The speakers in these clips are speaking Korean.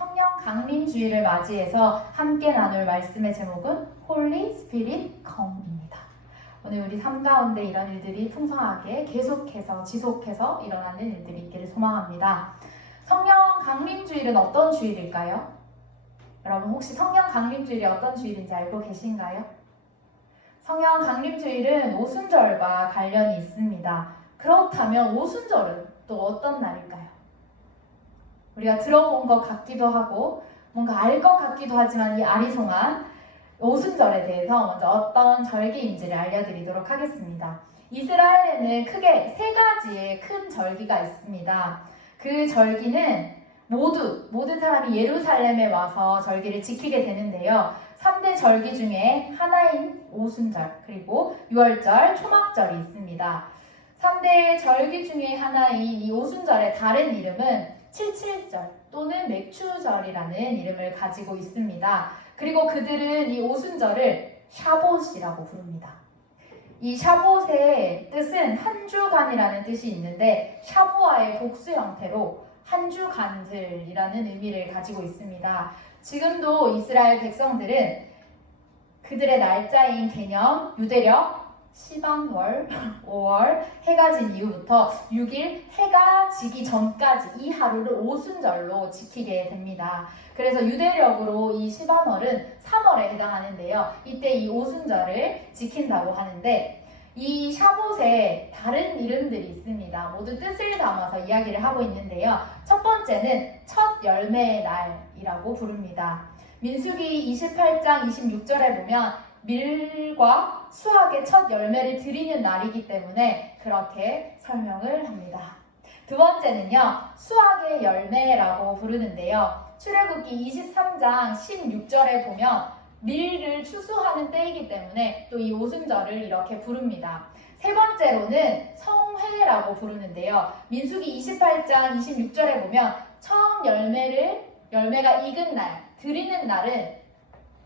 성령 강림주의를 맞이해서 함께 나눌 말씀의 제목은 Holy Spirit Come입니다. 오늘 우리 삶 가운데 이런 일들이 풍성하게 계속해서 지속해서 일어나는 일들이 있기를 소망합니다. 성령 강림주일은 어떤 주일일까요? 여러분 혹시 성령 강림주일이 어떤 주일인지 알고 계신가요? 성령 강림주일은 오순절과 관련이 있습니다. 그렇다면 오순절은 또 어떤 날일까요? 우리가 들어본 것 같기도 하고 뭔가 알 것 같기도 하지만 이 아리송한 오순절에 대해서 먼저 어떤 절기인지를 알려드리도록 하겠습니다. 이스라엘에는 크게 세 가지의 큰 절기가 있습니다. 그 절기는 모든 사람이 예루살렘에 와서 절기를 지키게 되는데요. 3대 절기 중에 하나인 오순절, 그리고 유월절, 초막절이 있습니다. 3대 절기 중에 하나인 이 오순절의 다른 이름은 칠칠절 또는 맥추절이라는 이름을 가지고 있습니다. 그리고 그들은 이 오순절을 샤봇이라고 부릅니다. 이 샤봇의 뜻은 한 주간이라는 뜻이 있는데 샤부아의 복수 형태로 한 주간들이라는 의미를 가지고 있습니다. 지금도 이스라엘 백성들은 그들의 날짜인 개념, 유대력, 시반월, 5월, 해가 진 이후부터 6일 해가 지기 전까지 이 하루를 오순절로 지키게 됩니다. 그래서 유대력으로 이 시반월은 3월에 해당하는데요. 이때 이 오순절을 지킨다고 하는데 이 샤봇에 다른 이름들이 있습니다. 모두 뜻을 담아서 이야기를 하고 있는데요. 첫 번째는 첫 열매의 날이라고 부릅니다. 민수기 28장 26절에 보면 밀과 수확의 첫 열매를 드리는 날이기 때문에 그렇게 설명을 합니다. 두 번째는요, 수확의 열매라고 부르는데요. 출애굽기 23장 16절에 보면 밀을 추수하는 때이기 때문에 또 이 오순절을 이렇게 부릅니다. 세 번째로는 성회라고 부르는데요. 민수기 28장 26절에 보면 처음 열매가 익은 날, 드리는 날은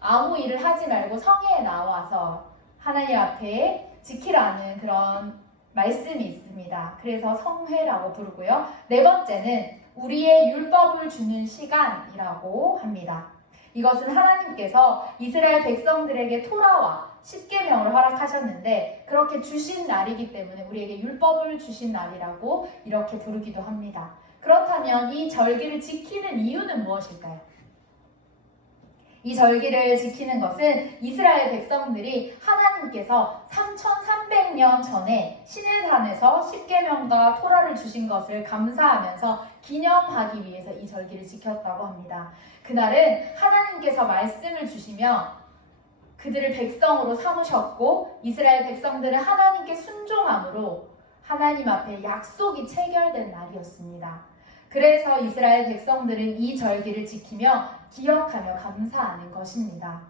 아무 일을 하지 말고 성회에 나와서 하나님 앞에 지키라는 그런 말씀이 있습니다. 그래서 성회라고 부르고요. 네 번째는 우리의 율법을 주는 시간이라고 합니다. 이것은 하나님께서 이스라엘 백성들에게 토라와 십계명을 허락하셨는데 그렇게 주신 날이기 때문에 우리에게 율법을 주신 날이라고 이렇게 부르기도 합니다. 그렇다면 이 절기를 지키는 이유는 무엇일까요? 이 절기를 지키는 것은 이스라엘 백성들이 하나님께서 3300년 전에 시내산에서 십계명과 토라를 주신 것을 감사하면서 기념하기 위해서 이 절기를 지켰다고 합니다. 그날은 하나님께서 말씀을 주시며 그들을 백성으로 삼으셨고 이스라엘 백성들은 하나님께 순종함으로 하나님 앞에 약속이 체결된 날이었습니다. 그래서 이스라엘 백성들은 이 절기를 지키며 기억하며 감사하는 것입니다.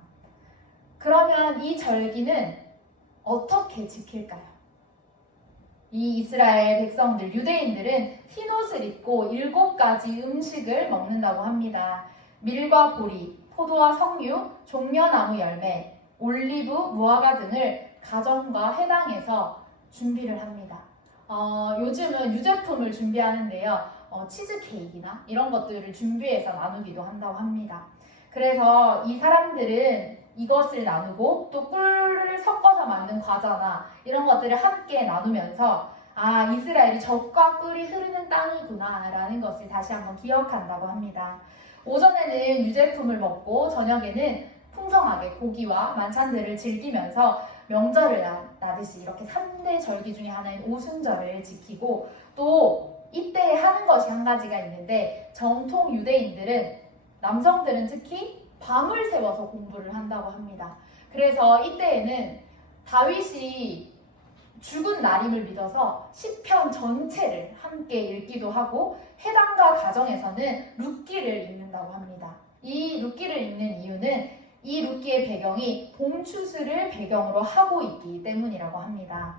그러면 이 절기는 어떻게 지킬까요? 이 이스라엘 백성들, 유대인들은 흰옷을 입고 7가지 음식을 먹는다고 합니다. 밀과 보리, 포도와 석류, 종려나무 열매, 올리브, 무화과 등을 가정과 회당에서 준비를 합니다. 요즘은 유제품을 준비하는데요. 치즈케이크나 이런 것들을 준비해서 나누기도 한다고 합니다. 그래서 이 사람들은 이것을 나누고 또 꿀을 섞어서 만든 과자나 이런 것들을 함께 나누면서 이스라엘이 젖과 꿀이 흐르는 땅이구나 라는 것을 다시 한번 기억한다고 합니다. 오전에는 유제품을 먹고 저녁에는 풍성하게 고기와 만찬들을 즐기면서 명절을 나듯이 이렇게 3대 절기 중에 하나인 오순절을 지키고 또 이때 하는 것이 한 가지가 있는데 정통 유대인들은 남성들은 특히 밤을 새워서 공부를 한다고 합니다. 그래서 이때에는 다윗이 죽은 날임을 믿어서 시편 전체를 함께 읽기도 하고 회당과 가정에서는 룻기를 읽는다고 합니다. 이 룻기를 읽는 이유는 이 룻기의 배경이 봄 추수를 배경으로 하고 있기 때문이라고 합니다.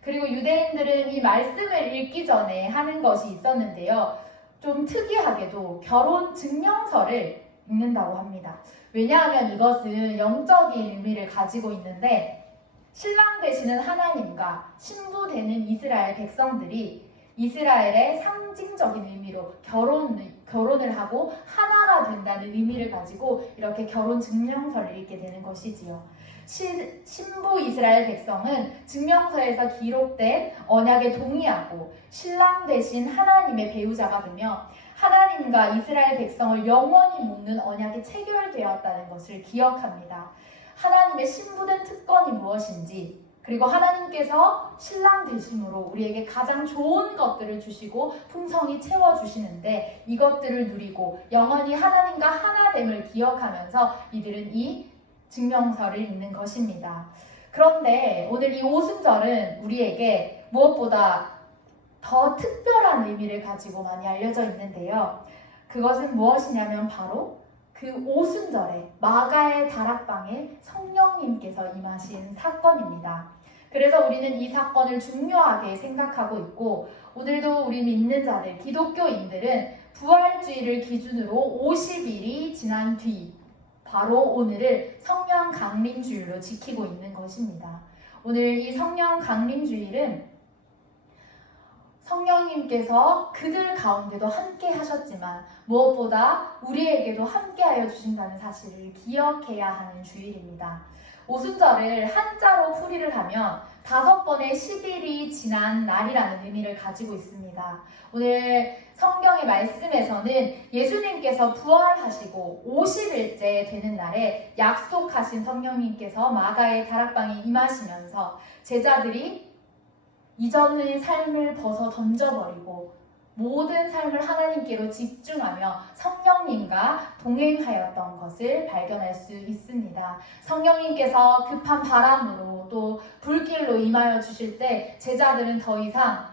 그리고 유대인들은 이 말씀을 읽기 전에 하는 것이 있었는데요. 좀 특이하게도 결혼 증명서를 읽는다고 합니다. 왜냐하면 이것은 영적인 의미를 가지고 있는데 신랑 되시는 하나님과 신부 되는 이스라엘 백성들이 이스라엘의 상징적인 의미로 결혼을 하고 하나가 된다는 의미를 가지고 이렇게 결혼 증명서를 읽게 되는 것이지요. 신부 이스라엘 백성은 증명서에서 기록된 언약에 동의하고 신랑 대신 하나님의 배우자가 되며 하나님과 이스라엘 백성을 영원히 묶는 언약이 체결되었다는 것을 기억합니다. 하나님의 신부된 특권이 무엇인지, 그리고 하나님께서 신랑 되심으로 우리에게 가장 좋은 것들을 주시고 풍성히 채워주시는데 이것들을 누리고 영원히 하나님과 하나됨을 기억하면서 이들은 이 증명서를 읽는 것입니다. 그런데 오늘 이 오순절은 우리에게 무엇보다 더 특별한 의미를 가지고 많이 알려져 있는데요. 그것은 무엇이냐면 바로 그 오순절에 마가의 다락방에 성령님께서 임하신 사건입니다. 그래서 우리는 이 사건을 중요하게 생각하고 있고, 오늘도 우리 믿는 자들, 기독교인들은 부활주의를 기준으로 50일이 지난 뒤 바로 오늘을 성령 강림주일로 지키고 있는 것입니다. 오늘 이 성령 강림주일은 성령님께서 그들 가운데도 함께 하셨지만 무엇보다 우리에게도 함께 하여 주신다는 사실을 기억해야 하는 주일입니다. 오순절을 한자로 풀이를 하면 5번의 10일이 지난 날이라는 의미를 가지고 있습니다. 오늘 성경의 말씀에서는 예수님께서 부활하시고 50일째 되는 날에 약속하신 성령님께서 마가의 다락방에 임하시면서 제자들이 이전의 삶을 벗어 던져버리고 모든 삶을 하나님께로 집중하며 성령님과 동행하였던 것을 발견할 수 있습니다. 성령님께서 급한 바람으로 또 불길로 임하여 주실 때 제자들은 더 이상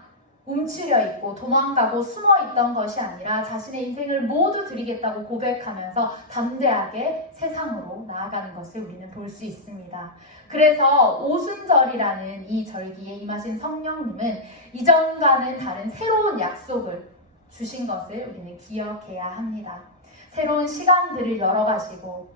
움츠려 있고 도망가고 숨어 있던 것이 아니라 자신의 인생을 모두 드리겠다고 고백하면서 담대하게 세상으로 나아가는 것을 우리는 볼 수 있습니다. 그래서 오순절이라는 이 절기에 임하신 성령님은 이전과는 다른 새로운 약속을 주신 것을 우리는 기억해야 합니다. 새로운 시간들을 열어가시고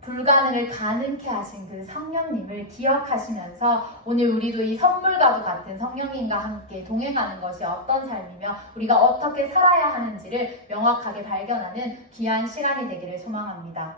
불가능을 가능케 하신 그 성령님을 기억하시면서 오늘 우리도 이 선물과도 같은 성령님과 함께 동행하는 것이 어떤 삶이며 우리가 어떻게 살아야 하는지를 명확하게 발견하는 귀한 시간이 되기를 소망합니다.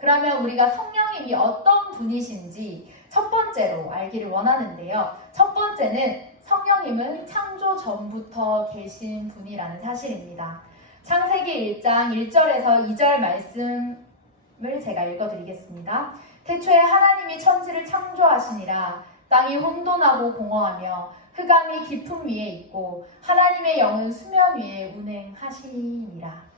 그러면 우리가 성령님이 어떤 분이신지 첫 번째로 알기를 원하는데요. 첫 번째는 성령님은 창조 전부터 계신 분이라는 사실입니다. 창세기 1장 1절에서 2절 말씀을 제가 읽어드리겠습니다. 태초에 하나님이 천지를 창조하시니라. 땅이 혼돈하고 공허하며 흑암이 깊음 위에 있고 하나님의 영은 수면 위에 운행하시니라.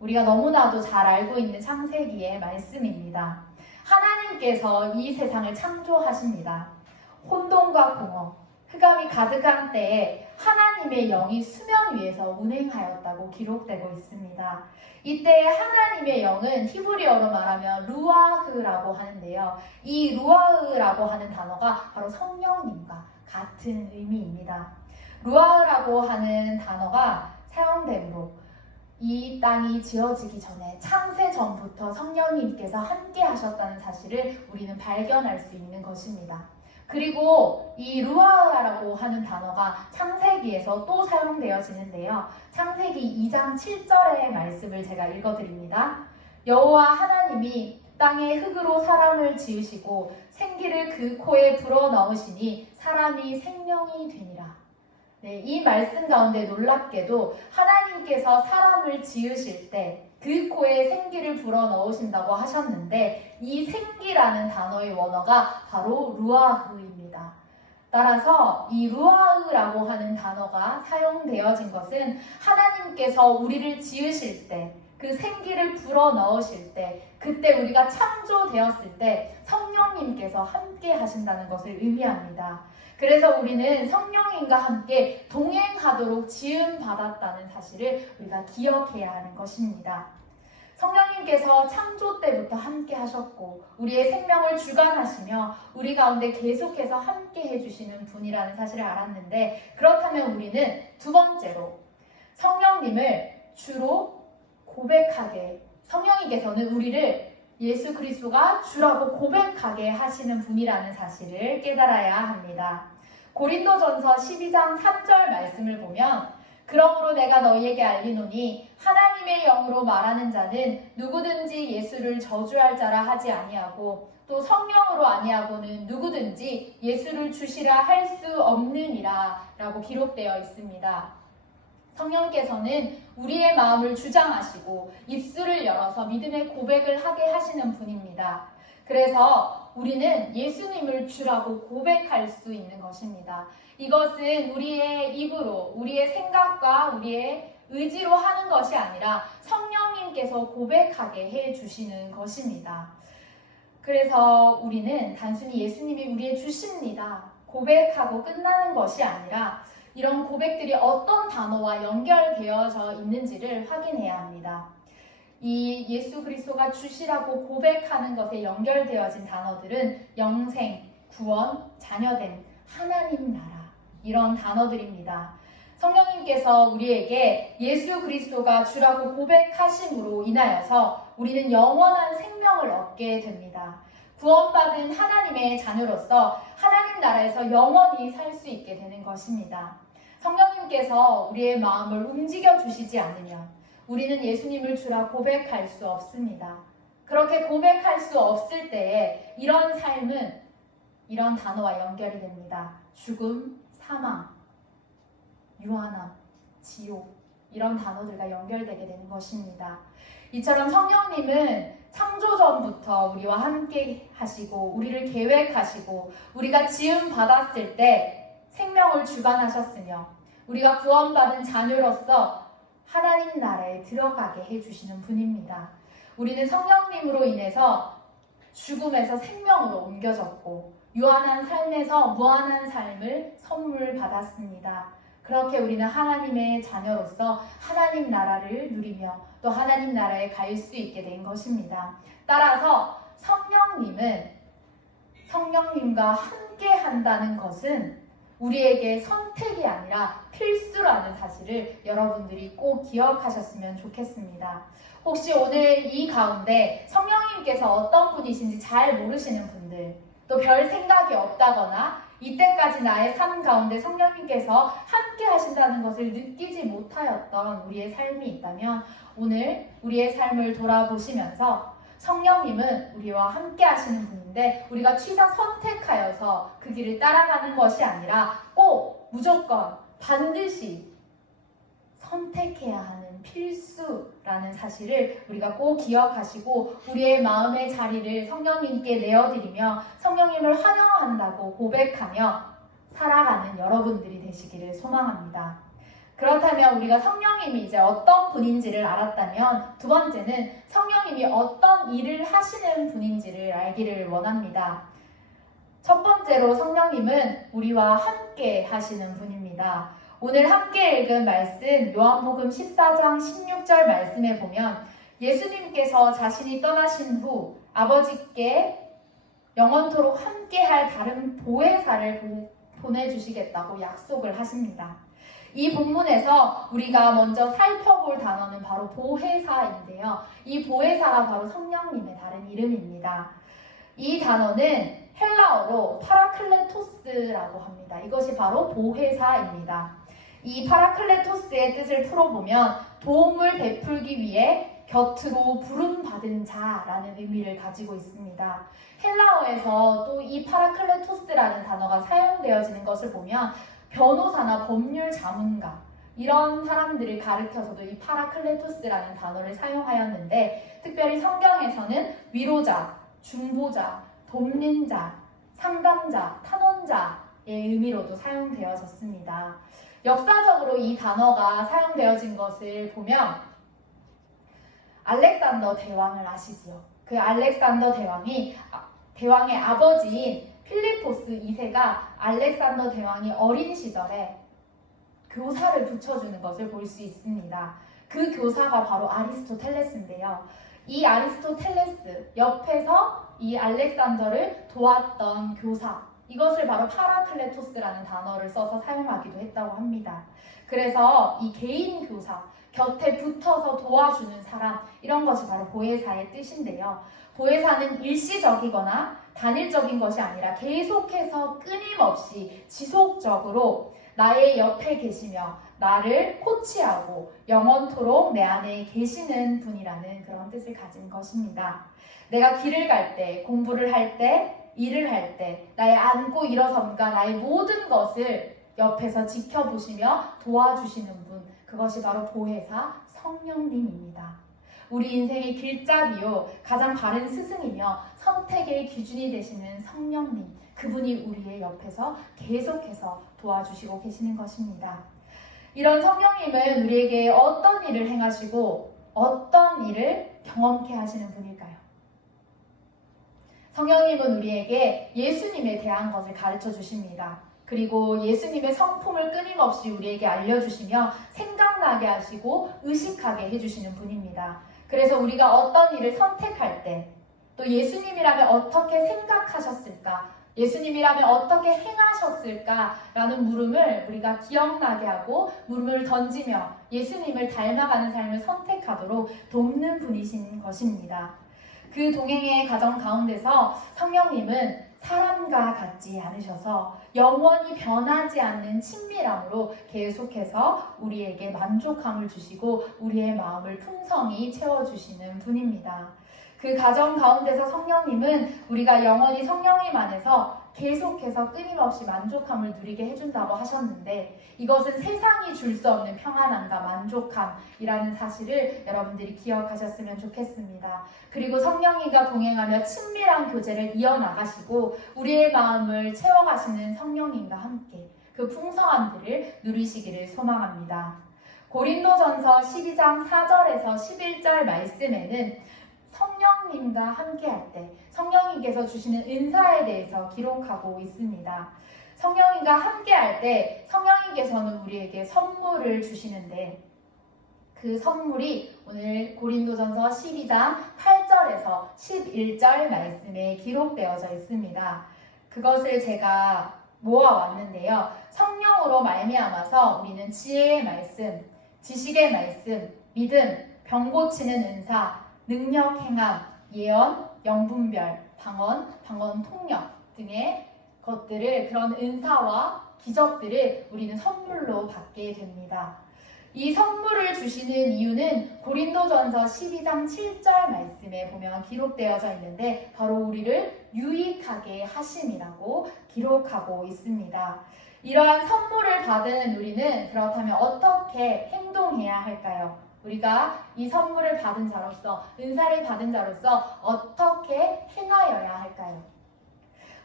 우리가 너무나도 잘 알고 있는 창세기의 말씀입니다. 하나님께서 이 세상을 창조하십니다. 혼돈과 공허, 흑암이 가득한 때에 하나님의 영이 수면 위에서 운행하였다고 기록되고 있습니다. 이때 하나님의 영은 히브리어로 말하면 루아흐라고 하는데요. 이 루아흐라고 하는 단어가 바로 성령님과 같은 의미입니다. 루아흐라고 하는 단어가 사용되므로 이 땅이 지어지기 전에 창세 전부터 성령님께서 함께 하셨다는 사실을 우리는 발견할 수 있는 것입니다. 그리고 이 루아라고 하는 단어가 창세기에서 또 사용되어지는데요. 창세기 2장 7절의 말씀을 제가 읽어드립니다. 여호와 하나님이 땅에 흙으로 사람을 지으시고 생기를 그 코에 불어넣으시니 사람이 생명이 되니라. 네, 이 말씀 가운데 놀랍게도 하나님께서 사람을 지으실 때 그 코에 생기를 불어넣으신다고 하셨는데 이 생기라는 단어의 원어가 바로 루아흐입니다. 따라서 이 루아흐라고 하는 단어가 사용되어진 것은 하나님께서 우리를 지으실 때 그 생기를 불어넣으실 때 그때 우리가 창조되었을 때 성령님께서 함께 하신다는 것을 의미합니다. 그래서 우리는 성령님과 함께 동행하도록 지음받았다는 사실을 우리가 기억해야 하는 것입니다. 성령님께서 창조 때부터 함께 하셨고 우리의 생명을 주관하시며 우리 가운데 계속해서 함께 해주시는 분이라는 사실을 알았는데, 그렇다면 우리는 두 번째로 성령님을 주로 고백하게, 성령님께서는 우리를 예수 그리스도가 주라고 고백하게 하시는 분이라는 사실을 깨달아야 합니다. 고린도전서 12장 3절 말씀을 보면 그러므로 내가 너희에게 알리노니 하나님의 영으로 말하는 자는 누구든지 예수를 저주할 자라 하지 아니하고 또 성령으로 아니하고는 누구든지 예수를 주시라 할 수 없느니라 라고 기록되어 있습니다. 성령께서는 우리의 마음을 주장하시고 입술을 열어서 믿음의 고백을 하게 하시는 분입니다. 그래서 우리는 예수님을 주라고 고백할 수 있는 것입니다. 이것은 우리의 입으로, 우리의 생각과 우리의 의지로 하는 것이 아니라 성령님께서 고백하게 해주시는 것입니다. 그래서 우리는 단순히 예수님이 우리의 주십니다 고백하고 끝나는 것이 아니라 이런 고백들이 어떤 단어와 연결되어져 있는지를 확인해야 합니다. 이 예수 그리스도가 주시라고 고백하는 것에 연결되어진 단어들은 영생, 구원, 자녀됨, 하나님 나라 이런 단어들입니다. 성령님께서 우리에게 예수 그리스도가 주라고 고백하심으로 인하여서 우리는 영원한 생명을 얻게 됩니다. 구원받은 하나님의 자녀로서 하나님 나라에서 영원히 살 수 있게 되는 것입니다. 성령님께서 우리의 마음을 움직여 주시지 않으면 우리는 예수님을 주라 고백할 수 없습니다. 그렇게 고백할 수 없을 때에 이런 삶은 이런 단어와 연결이 됩니다. 죽음, 사망, 유한함, 지옥 이런 단어들과 연결되게 되는 것입니다. 이처럼 성령님은 창조전부터 우리와 함께 하시고 우리를 계획하시고 우리가 지음 받았을 때 생명을 주관하셨으며 우리가 구원받은 자녀로서 하나님 나라에 들어가게 해주시는 분입니다. 우리는 성령님으로 인해서 죽음에서 생명으로 옮겨졌고 유한한 삶에서 무한한 삶을 선물 받았습니다. 그렇게 우리는 하나님의 자녀로서 하나님 나라를 누리며 또 하나님 나라에 갈 수 있게 된 것입니다. 따라서 성령님과 함께 한다는 것은 우리에게 선택이 아니라 필수라는 사실을 여러분들이 꼭 기억하셨으면 좋겠습니다. 혹시 오늘 이 가운데 성령님께서 어떤 분이신지 잘 모르시는 분들, 또 별 생각이 없다거나 이때까지 나의 삶 가운데 성령님께서 함께 하신다는 것을 느끼지 못하였던 우리의 삶이 있다면 오늘 우리의 삶을 돌아보시면서 성령님은 우리와 함께 하시는 분인데 우리가 취사 선택하여서 그 길을 따라가는 것이 아니라 꼭 무조건 반드시 선택해야 하는 필수라는 사실을 우리가 꼭 기억하시고 우리의 마음의 자리를 성령님께 내어드리며 성령님을 환영한다고 고백하며 살아가는 여러분들이 되시기를 소망합니다. 그렇다면 우리가 성령님이 이제 어떤 분인지를 알았다면 두 번째는 성령님이 어떤 일을 하시는 분인지를 알기를 원합니다. 첫 번째로 성령님은 우리와 함께 하시는 분입니다. 오늘 함께 읽은 말씀 요한복음 14장 16절 말씀에 보면 예수님께서 자신이 떠나신 후 아버지께 영원토록 함께할 다른 보혜사를 보내주시겠다고 약속을 하십니다. 이 본문에서 우리가 먼저 살펴볼 단어는 바로 보혜사인데요. 이 보혜사가 바로 성령님의 다른 이름입니다. 이 단어는 헬라어로 파라클레토스라고 합니다. 이것이 바로 보혜사입니다. 이 파라클레토스의 뜻을 풀어보면 도움을 베풀기 위해 곁으로 부름받은 자라는 의미를 가지고 있습니다. 헬라어에서 또 이 파라클레토스라는 단어가 사용되어지는 것을 보면 변호사나 법률 자문가 이런 사람들을 가리켜서도 이 파라클레토스라는 단어를 사용하였는데 특별히 성경에서는 위로자, 중보자, 돕는 자, 상담자, 탄원자의 의미로도 사용되어졌습니다. 역사적으로 이 단어가 사용되어진 것을 보면 알렉산더 대왕을 아시지요? 그 알렉산더 대왕의 아버지인 필리포스 2세가 알렉산더 대왕이 어린 시절에 교사를 붙여주는 것을 볼 수 있습니다. 그 교사가 바로 아리스토텔레스인데요. 이 아리스토텔레스 옆에서 이 알렉산더를 도왔던 교사, 이것을 바로 파라클레토스라는 단어를 써서 사용하기도 했다고 합니다. 그래서 이 개인 교사, 곁에 붙어서 도와주는 사람, 이런 것이 바로 보혜사의 뜻인데요. 보혜사는 일시적이거나 단일적인 것이 아니라 계속해서 끊임없이 지속적으로 나의 옆에 계시며 나를 코치하고 영원토록 내 안에 계시는 분이라는 그런 뜻을 가진 것입니다. 내가 길을 갈 때, 공부를 할 때, 일을 할 때, 나의 앉고 일어섬과 나의 모든 것을 옆에서 지켜보시며 도와주시는 분, 그것이 바로 보혜사 성령님입니다. 우리 인생의 길잡이요, 가장 바른 스승이며 선택의 기준이 되시는 성령님, 그분이 우리의 옆에서 계속해서 도와주시고 계시는 것입니다. 이런 성령님은 우리에게 어떤 일을 행하시고 어떤 일을 경험케 하시는 분일까요? 성령님은 우리에게 예수님에 대한 것을 가르쳐 주십니다. 그리고 예수님의 성품을 끊임없이 우리에게 알려주시며 생각나게 하시고 의식하게 해주시는 분입니다. 그래서 우리가 어떤 일을 선택할 때, 또 예수님이라면 어떻게 생각하셨을까, 예수님이라면 어떻게 행하셨을까라는 물음을 우리가 기억나게 하고 물음을 던지며 예수님을 닮아가는 삶을 선택하도록 돕는 분이신 것입니다. 그 동행의 과정 가운데서 성령님은 사람과 같지 않으셔서 영원히 변하지 않는 친밀함으로 계속해서 우리에게 만족함을 주시고 우리의 마음을 풍성히 채워주시는 분입니다. 그 과정 가운데서 성령님은 우리가 영원히 성령님 안에서 계속해서 끊임없이 만족함을 누리게 해준다고 하셨는데, 이것은 세상이 줄 수 없는 평안함과 만족함이라는 사실을 여러분들이 기억하셨으면 좋겠습니다. 그리고 성령님과 동행하며 친밀한 교제를 이어나가시고 우리의 마음을 채워가시는 성령님과 함께 그 풍성함들을 누리시기를 소망합니다. 고린도전서 12장 4절에서 11절 말씀에는 성령님과 함께할 때 성령님께서 주시는 은사에 대해서 기록하고 있습니다. 성령님과 함께할 때 성령님께서는 우리에게 선물을 주시는데, 그 선물이 오늘 고린도전서 12장 8절에서 11절 말씀에 기록되어져 있습니다. 그것을 제가 모아왔는데요. 성령으로 말미암아서 우리는 지혜의 말씀, 지식의 말씀, 믿음, 병 고치는 은사, 능력 행함, 예언, 영분별, 방언 통역 등의 것들을, 그런 은사와 기적들을 우리는 선물로 받게 됩니다. 이 선물을 주시는 이유는 고린도전서 12장 7절 말씀에 보면 기록되어져 있는데, 바로 우리를 유익하게 하심이라고 기록하고 있습니다. 이러한 선물을 받은 우리는 그렇다면 어떻게 행동해야 할까요? 우리가 이 선물을 받은 자로서, 은사를 받은 자로서 어떻게 행하여야 할까요?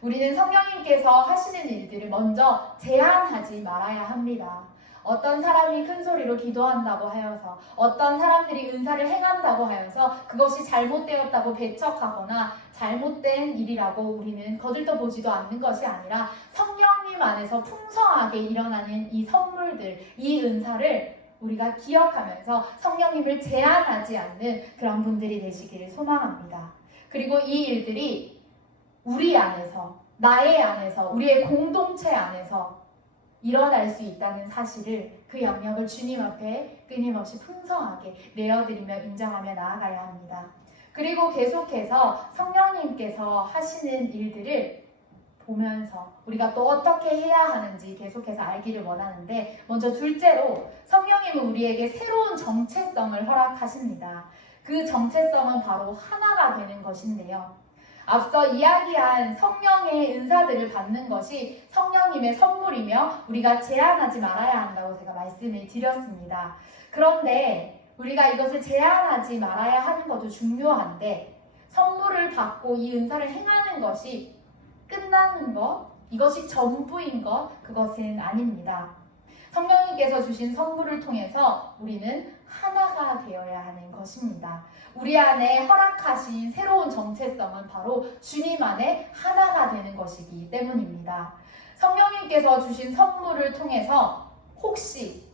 우리는 성령님께서 하시는 일들을 먼저 제한하지 말아야 합니다. 어떤 사람이 큰 소리로 기도한다고 하여서, 어떤 사람들이 은사를 행한다고 하여서 그것이 잘못되었다고 배척하거나 잘못된 일이라고 우리는 거들떠 보지도 않는 것이 아니라, 성령님 안에서 풍성하게 일어나는 이 선물들, 이 은사를 우리가 기억하면서 성령님을 제한하지 않는 그런 분들이 되시기를 소망합니다. 그리고 이 일들이 우리 안에서, 나의 안에서, 우리의 공동체 안에서 일어날 수 있다는 사실을, 그 영역을 주님 앞에 끊임없이 풍성하게 내어드리며 인정하며 나아가야 합니다. 그리고 계속해서 성령님께서 하시는 일들을 보면서 우리가 또 어떻게 해야 하는지 계속해서 알기를 원하는데, 먼저 둘째로 성령님은 우리에게 새로운 정체성을 허락하십니다. 그 정체성은 바로 하나가 되는 것인데요. 앞서 이야기한 성령의 은사들을 받는 것이 성령님의 선물이며 우리가 제한하지 말아야 한다고 제가 말씀을 드렸습니다. 그런데 우리가 이것을 제한하지 말아야 하는 것도 중요한데, 선물을 받고 이 은사를 행하는 것이 끝나는 것, 이것이 전부인 것, 그것은 아닙니다. 성령님께서 주신 선물을 통해서 우리는 하나가 되어야 하는 것입니다. 우리 안에 허락하신 새로운 정체성은 바로 주님 안에 하나가 되는 것이기 때문입니다. 성령님께서 주신 선물을 통해서 혹시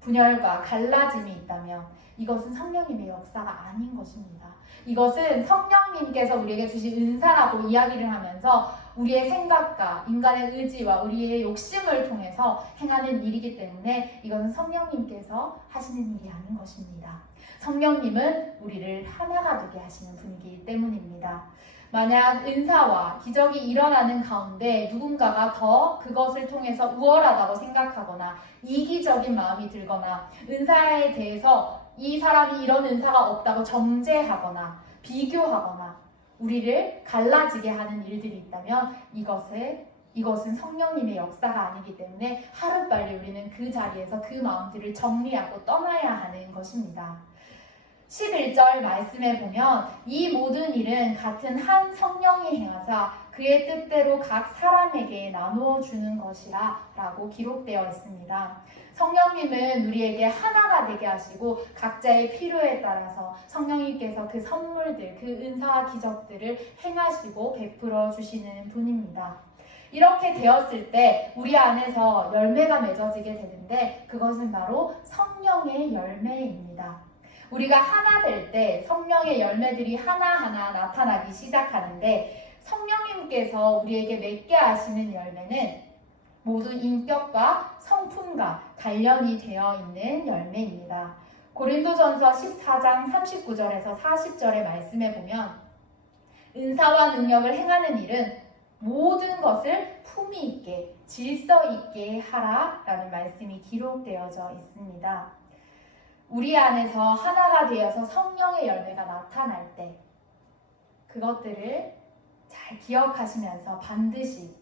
분열과 갈라짐이 있다면 이것은 성령님의 역사가 아닌 것입니다. 이것은 성령님께서 우리에게 주신 은사라고 이야기를 하면서 우리의 생각과 인간의 의지와 우리의 욕심을 통해서 행하는 일이기 때문에 이것은 성령님께서 하시는 일이 아닌 것입니다. 성령님은 우리를 하나가 되게 하시는 분이기 때문입니다. 만약 은사와 기적이 일어나는 가운데 누군가가 더 그것을 통해서 우월하다고 생각하거나 이기적인 마음이 들거나 은사에 대해서 이 사람이 이런 은사가 없다고 정죄하거나 비교하거나 우리를 갈라지게 하는 일들이 있다면 이것은 성령님의 역사가 아니기 때문에 하루빨리 우리는 그 자리에서 그 마음들을 정리하고 떠나야 하는 것입니다. 11절 말씀에 보면 이 모든 일은 같은 한 성령이 행하사 그의 뜻대로 각 사람에게 나누어 주는 것이라 라고 기록되어 있습니다. 성령님은 우리에게 하나가 되게 하시고 각자의 필요에 따라서 성령님께서 그 선물들, 그 은사와 기적들을 행하시고 베풀어 주시는 분입니다. 이렇게 되었을 때 우리 안에서 열매가 맺어지게 되는데 그것은 바로 성령의 열매입니다. 우리가 하나 될 때 성령의 열매들이 하나하나 나타나기 시작하는데 성령님께서 우리에게 맺게 하시는 열매는 모두 인격과 성품과 관련이 되어 있는 열매입니다. 고린도전서 14장 39절에서 40절의 말씀에 보면 은사와 능력을 행하는 일은 모든 것을 품위 있게 질서 있게 하라 라는 말씀이 기록되어져 있습니다. 우리 안에서 하나가 되어서 성령의 열매가 나타날 때 그것들을 잘 기억하시면서 반드시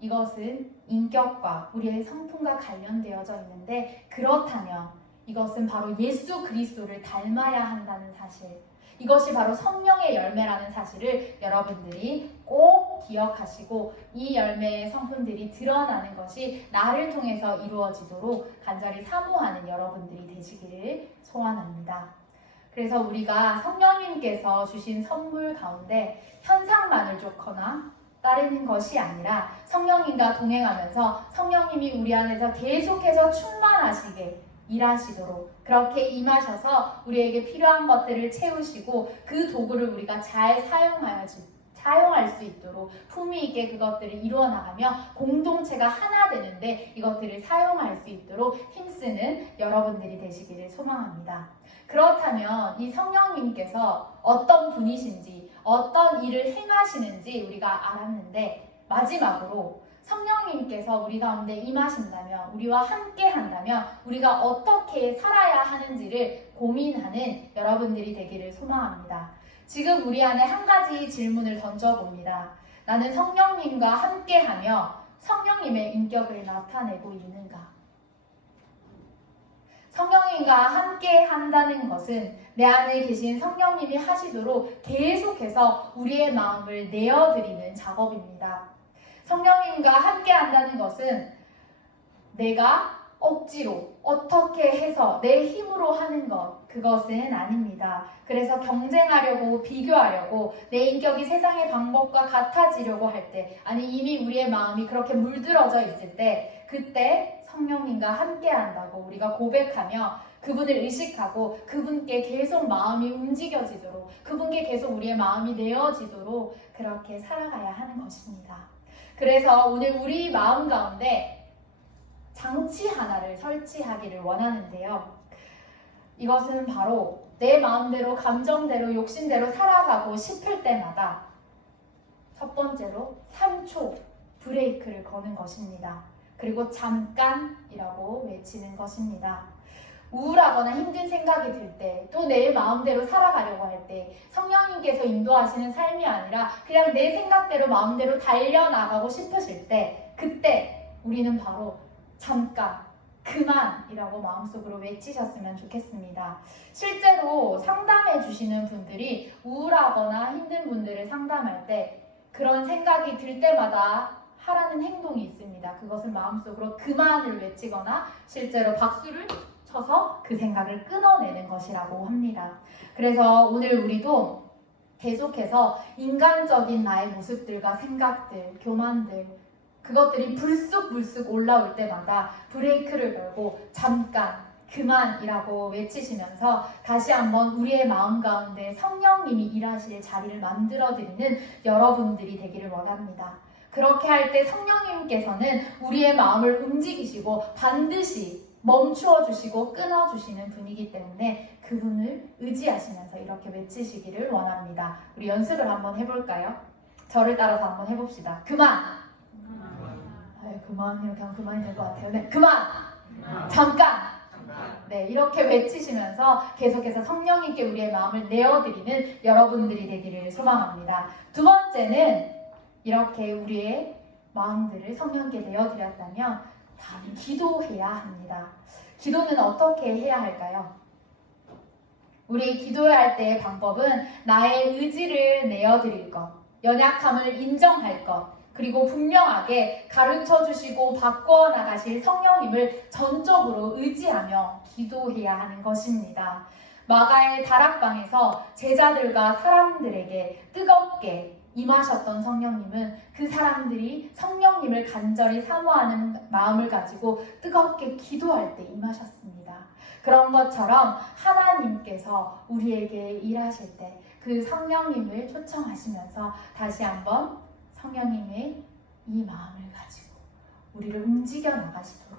이것은 인격과 우리의 성품과 관련되어져 있는데 그렇다면 이것은 바로 예수 그리스도를 닮아야 한다는 사실, 이것이 바로 성령의 열매라는 사실을 여러분들이 꼭 기억하시고 이 열매의 성품들이 드러나는 것이 나를 통해서 이루어지도록 간절히 사모하는 여러분들이 되시기를 소원합니다. 그래서 우리가 성령님께서 주신 선물 가운데 현상만을 쫓거나 따르는 것이 아니라 성령님과 동행하면서 성령님이 우리 안에서 계속해서 충만하시게 일하시도록 그렇게 임하셔서 우리에게 필요한 것들을 채우시고 그 도구를 우리가 잘 사용할 수 있도록 품위 있게 그것들을 이루어 나가며 공동체가 하나 되는데 이것들을 사용할 수 있도록 힘쓰는 여러분들이 되시기를 소망합니다. 그렇다면 이 성령님께서 어떤 분이신지 어떤 일을 행하시는지 우리가 알았는데 마지막으로 성령님께서 우리 가운데 임하신다면 우리와 함께 한다면 우리가 어떻게 살아야 하는지를 고민하는 여러분들이 되기를 소망합니다. 지금 우리 안에 한 가지 질문을 던져봅니다. 나는 성령님과 함께하며 성령님의 인격을 나타내고 있는가? 성령님과 함께 한다는 것은 내 안에 계신 성령님이 하시도록 계속해서 우리의 마음을 내어드리는 작업입니다. 성령님과 함께 한다는 것은 내가 억지로 어떻게 해서 내 힘으로 하는 것, 그것은 아닙니다. 그래서 경쟁하려고 비교하려고 내 인격이 세상의 방법과 같아지려고 할 때, 아니 이미 우리의 마음이 그렇게 물들어져 있을 때 그때 성령님과 함께 한다고 우리가 고백하며 그분을 의식하고 그분께 계속 마음이 움직여지도록 그분께 계속 우리의 마음이 내어지도록 그렇게 살아가야 하는 것입니다. 그래서 오늘 우리 마음 가운데 장치 하나를 설치하기를 원하는데요. 이것은 바로 내 마음대로 감정대로 욕심대로 살아가고 싶을 때마다 첫 번째로 3초 브레이크를 거는 것입니다. 그리고 잠깐이라고 외치는 것입니다. 우울하거나 힘든 생각이 들 때, 또 내 마음대로 살아가려고 할 때 성령님께서 인도하시는 삶이 아니라 그냥 내 생각대로 마음대로 달려나가고 싶으실 때 그때 우리는 바로 잠깐, 그만이라고 마음속으로 외치셨으면 좋겠습니다. 실제로 상담해 주시는 분들이 우울하거나 힘든 분들을 상담할 때 그런 생각이 들 때마다 하라는 행동이 있습니다. 그것은 마음속으로 그만을 외치거나 실제로 박수를 쳐서 그 생각을 끊어내는 것이라고 합니다. 그래서 오늘 우리도 계속해서 인간적인 나의 모습들과 생각들, 교만들, 그것들이 불쑥불쑥 올라올 때마다 브레이크를 걸고 잠깐, 그만이라고 외치시면서 다시 한번 우리의 마음 가운데 성령님이 일하실 자리를 만들어드리는 여러분들이 되기를 원합니다. 그렇게 할 때 성령님께서는 우리의 마음을 움직이시고 반드시 멈추어 주시고 끊어 주시는 분이기 때문에 그분을 의지하시면서 이렇게 외치시기를 원합니다. 우리 연습을 한번 해볼까요? 저를 따라서 한번 해봅시다. 그만! 그만 이렇게 하면 그만이 될 것 같아요. 네, 그만! 잠깐! 네, 이렇게 외치시면서 계속해서 성령님께 우리의 마음을 내어드리는 여러분들이 되기를 소망합니다. 두 번째는 이렇게 우리의 마음들을 성령께 내어드렸다면 다음 기도해야 합니다. 기도는 어떻게 해야 할까요? 우리 기도할 때의 방법은 나의 의지를 내어드릴 것, 연약함을 인정할 것, 그리고 분명하게 가르쳐 주시고 바꿔 나가실 성령님을 전적으로 의지하며 기도해야 하는 것입니다. 마가의 다락방에서 제자들과 사람들에게 뜨겁게 임하셨던 성령님은 그 사람들이 성령님을 간절히 사모하는 마음을 가지고 뜨겁게 기도할 때 임하셨습니다. 그런 것처럼 하나님께서 우리에게 일하실 때 그 성령님을 초청하시면서 다시 한번 성령님의 이 마음을 가지고 우리를 움직여 나가시도록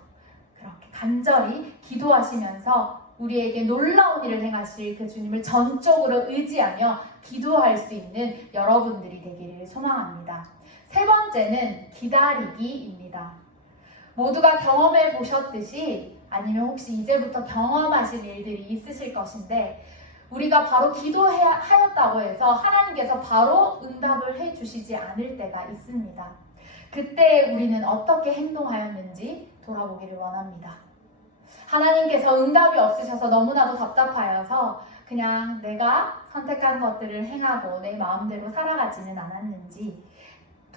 그렇게 간절히 기도하시면서 우리에게 놀라운 일을 행하실 그 주님을 전적으로 의지하며 기도할 수 있는 여러분들이 되기를 소망합니다. 세 번째는 기다리기입니다. 모두가 경험해 보셨듯이 아니면 혹시 이제부터 경험하실 일들이 있으실 것인데 우리가 바로 기도하였다고 해서 하나님께서 바로 응답을 해주시지 않을 때가 있습니다. 그때 우리는 어떻게 행동하였는지 돌아보기를 원합니다. 하나님께서 응답이 없으셔서 너무나도 답답하여서 그냥 내가 선택한 것들을 행하고 내 마음대로 살아가지는 않았는지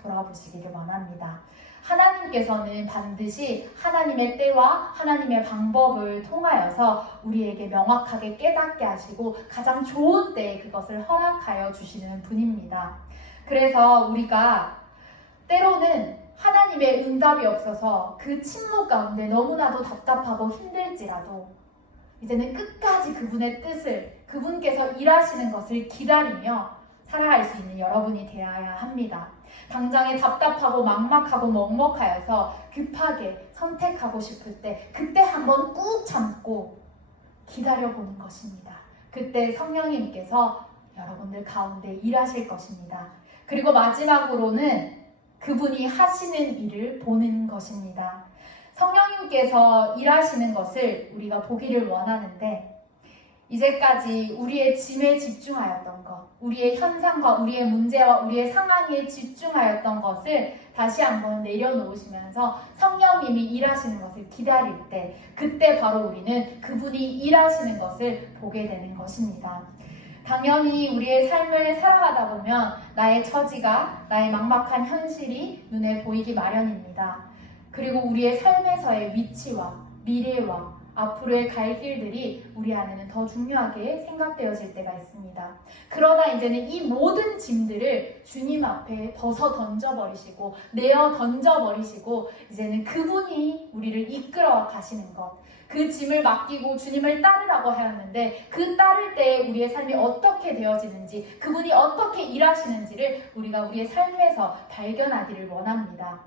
돌아보시기를 원합니다. 하나님께서는 반드시 하나님의 때와 하나님의 방법을 통하여서 우리에게 명확하게 깨닫게 하시고 가장 좋은 때에 그것을 허락하여 주시는 분입니다. 그래서 우리가 때로는 하나님의 응답이 없어서 그 침묵 가운데 너무나도 답답하고 힘들지라도 이제는 끝까지 그분의 뜻을, 그분께서 일하시는 것을 기다리며 살아갈 수 있는 여러분이 되어야 합니다. 당장에 답답하고 막막하고 먹먹하여서 급하게 선택하고 싶을 때 그때 한번 꾹 참고 기다려보는 것입니다. 그때 성령님께서 여러분들 가운데 일하실 것입니다. 그리고 마지막으로는 그분이 하시는 일을 보는 것입니다. 성령님께서 일하시는 것을 우리가 보기를 원하는데 이제까지 우리의 짐에 집중하였던 것, 우리의 현상과 우리의 문제와 우리의 상황에 집중하였던 것을 다시 한번 내려놓으시면서 성령님이 일하시는 것을 기다릴 때 그때 바로 우리는 그분이 일하시는 것을 보게 되는 것입니다. 당연히 우리의 삶을 살아가다 보면 나의 처지가, 나의 막막한 현실이 눈에 보이기 마련입니다. 그리고 우리의 삶에서의 위치와 미래와 앞으로의 갈 길들이 우리 안에는 더 중요하게 생각되어질 때가 있습니다. 그러나 이제는 이 모든 짐들을 주님 앞에 벗어 던져버리시고 내어 던져버리시고 이제는 그분이 우리를 이끌어 가시는 것, 그 짐을 맡기고 주님을 따르라고 하였는데 그 따를 때 우리의 삶이 어떻게 되어지는지, 그분이 어떻게 일하시는지를 우리가 우리의 삶에서 발견하기를 원합니다.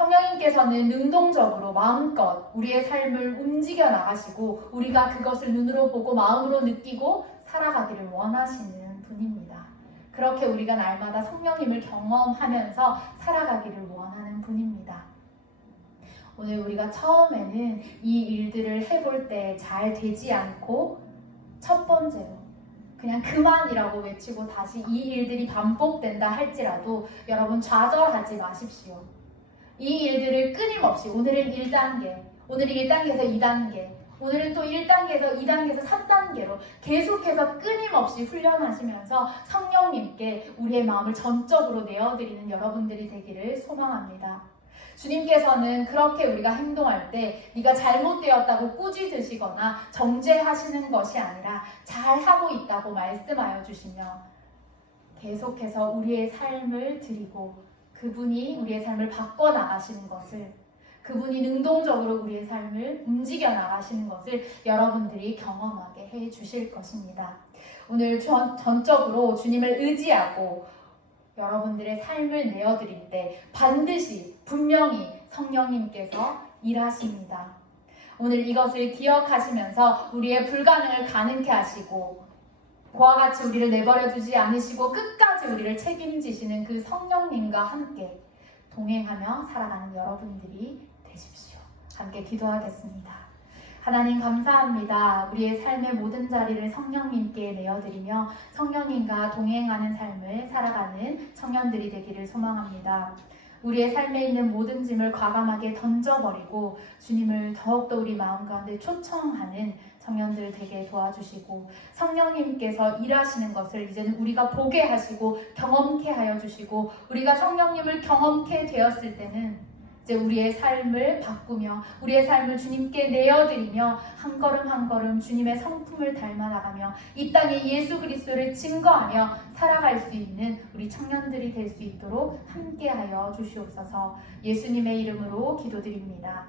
성령님께서는 능동적으로 마음껏 우리의 삶을 움직여 나가시고 우리가 그것을 눈으로 보고 마음으로 느끼고 살아가기를 원하시는 분입니다. 그렇게 우리가 날마다 성령님을 경험하면서 살아가기를 원하는 분입니다. 오늘 우리가 처음에는 이 일들을 해볼 때 잘 되지 않고 첫 번째로 그냥 그만이라고 외치고 다시 이 일들이 반복된다 할지라도 여러분 좌절하지 마십시오. 이 일들을 끊임없이 오늘은 1단계, 오늘은 1단계에서 2단계, 오늘은 또 1단계에서 2단계에서 3단계로 계속해서 끊임없이 훈련하시면서 성령님께 우리의 마음을 전적으로 내어드리는 여러분들이 되기를 소망합니다. 주님께서는 그렇게 우리가 행동할 때 네가 잘못되었다고 꾸짖으시거나 정죄하시는 것이 아니라 잘하고 있다고 말씀하여 주시며 계속해서 우리의 삶을 드리고 그분이 우리의 삶을 바꿔나가시는 것을, 그분이 능동적으로 우리의 삶을 움직여 나가시는 것을 여러분들이 경험하게 해 주실 것입니다. 오늘 전적으로 주님을 의지하고 여러분들의 삶을 내어드릴 때 반드시 분명히 성령님께서 일하십니다. 오늘 이것을 기억하시면서 우리의 불가능을 가능케 하시고 그와 같이 우리를 내버려 두지 않으시고 끝까지 우리를 책임지시는 그 성령님과 함께 동행하며 살아가는 여러분들이 되십시오. 함께 기도하겠습니다. 하나님 감사합니다. 우리의 삶의 모든 자리를 성령님께 내어드리며 성령님과 동행하는 삶을 살아가는 청년들이 되기를 소망합니다. 우리의 삶에 있는 모든 짐을 과감하게 던져버리고 주님을 더욱더 우리 마음 가운데 초청하는 청년들 되게 도와주시고 성령님께서 일하시는 것을 이제는 우리가 보게 하시고 경험케 하여 주시고 우리가 성령님을 경험케 되었을 때는 이제 우리의 삶을 바꾸며 우리의 삶을 주님께 내어드리며 한 걸음 한 걸음 주님의 성품을 닮아나가며 이 땅에 예수 그리스도를 증거하며 살아갈 수 있는 우리 청년들이 될 수 있도록 함께하여 주시옵소서. 예수님의 이름으로 기도드립니다.